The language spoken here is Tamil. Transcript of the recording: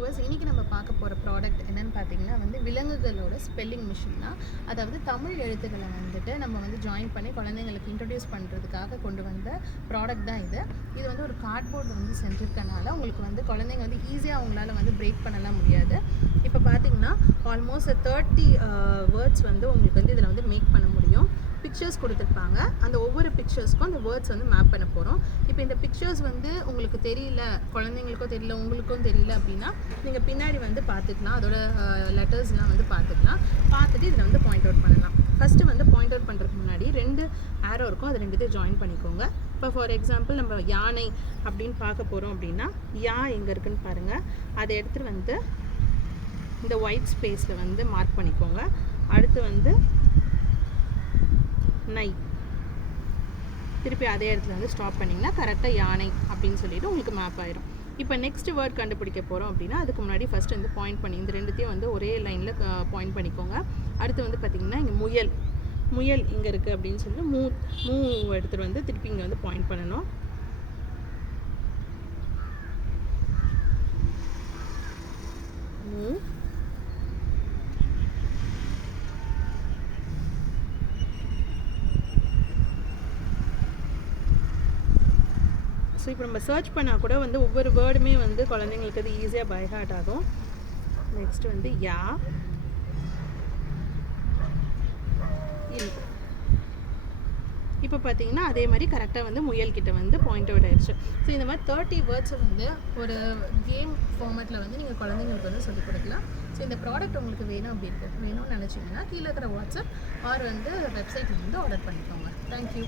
வியூவர்ஸ், இன்றைக்கி நம்ம பார்க்க போகிற ப்ராடக்ட் என்னென்னு பார்த்தீங்கன்னா வந்து விலங்குகளோட ஸ்பெல்லிங் மிஷின் தான். அதாவது தமிழ் எழுத்துக்களை வந்துட்டு நம்ம வந்து ஜாயின் பண்ணி குழந்தைங்களுக்கு இன்ட்ரடியூஸ் பண்ணுறதுக்காக கொண்டு வந்த ப்ராடக்ட் தான் இது. இது வந்து ஒரு கார்ட்போர்டு வந்து செஞ்சுருக்கனால உங்களுக்கு வந்து குழந்தைங்க வந்து ஈஸியாக அவங்களால வந்து பிரேக் பண்ணலாம் முடியாது. இப்போ பார்த்தீங்கன்னா ஆல்மோஸ்ட் 30 வேர்ட்ஸ் வந்து உங்களுக்கு வந்து இதில் வந்து மேக் பண்ண முடியும். பிக்சர்ஸ் கொடுத்துருப்பாங்க. அந்த ஒவ்வொரு பிக்சர்ஸ்க்கும் அந்த வேர்ட்ஸ் வந்து மேப் பண்ண போகிறோம். இப்போ இந்த பிக்சர்ஸ் வந்து உங்களுக்கு தெரியல, குழந்தைங்களுக்கும் தெரியல, உங்களுக்கும் தெரியல அப்படின்னா நீங்கள் பின்னாடி வந்து பார்த்துக்கலாம். அதோட லெட்டர்ஸ்லாம் வந்து பார்த்துட்டு இதில் வந்து பாயிண்ட் அவுட் பண்ணலாம். ஃபஸ்ட்டு வந்து பாயிண்ட் அவுட் பண்ணுறதுக்கு முன்னாடி 2 ஆரோ இருக்கும், அது 2த்தையும் ஜாயின் பண்ணிக்கோங்க. இப்போ ஃபார் எக்ஸாம்பிள் நம்ம யானை அப்படின்னு பார்க்க போகிறோம் அப்படின்னா யா எங்கே இருக்குன்னு பாருங்கள். அதை எடுத்துகிட்டு வந்து இந்த ஒயிட் ஸ்பேஸில் வந்து மார்க் பண்ணிக்கோங்க. அடுத்து வந்து நை, திருப்பி அதே இடத்துல வந்து ஸ்டாப் பண்ணிங்கன்னா கரெக்டாக யானை அப்படின்னு சொல்லிட்டு உங்களுக்கு மேப் ஆயிரும். இப்போ நெக்ஸ்ட் வேர்ட் கண்டுபிடிக்க போகிறோம் அப்படின்னா அதுக்கு முன்னாடி ஃபஸ்ட்டு வந்து பாயிண்ட் பண்ணி இந்த 2த்தையும் வந்து ஒரே லைனில் பாயிண்ட் பண்ணிக்கோங்க. அடுத்து வந்து பார்த்திங்கன்னா இங்கே முயல் இங்கே இருக்குது அப்படின்னு சொல்லிட்டு மூ எடுத்துகிட்டு வந்து திருப்பி இங்கே வந்து பாயிண்ட் பண்ணணும். மூ, ஸோ இப்போ நம்ம சர்ச் பண்ணால் கூட வந்து ஒவ்வொரு வேர்டுமே வந்து குழந்தைங்களுக்கு அது ஈஸியாக பை ஹார்ட் ஆகும். நெக்ஸ்ட் வந்து யா, இல். இப்போ பார்த்தீங்கன்னா அதே மாதிரி கரெக்டாக வந்து முயல்கிட்ட வந்து பாயிண்ட் அவுட் ஆயிடுச்சு. ஸோ இந்த மாதிரி 30 வேர்ட்ஸை வந்து ஒரு கேம் ஃபார்மேட்டில் வந்து நீங்கள் குழந்தைங்களுக்கு வந்து சொல்லிக் கொடுக்கலாம். ஸோ இந்த ப்ராடக்ட் உங்களுக்கு வேணும்னு நினச்சிங்கன்னா கீழே இருக்கிற வாட்ஸ்அப் ஆர் வந்து வெப்சைட்டில் வந்து ஆர்டர் பண்ணிக்கோங்க. தேங்க்யூ.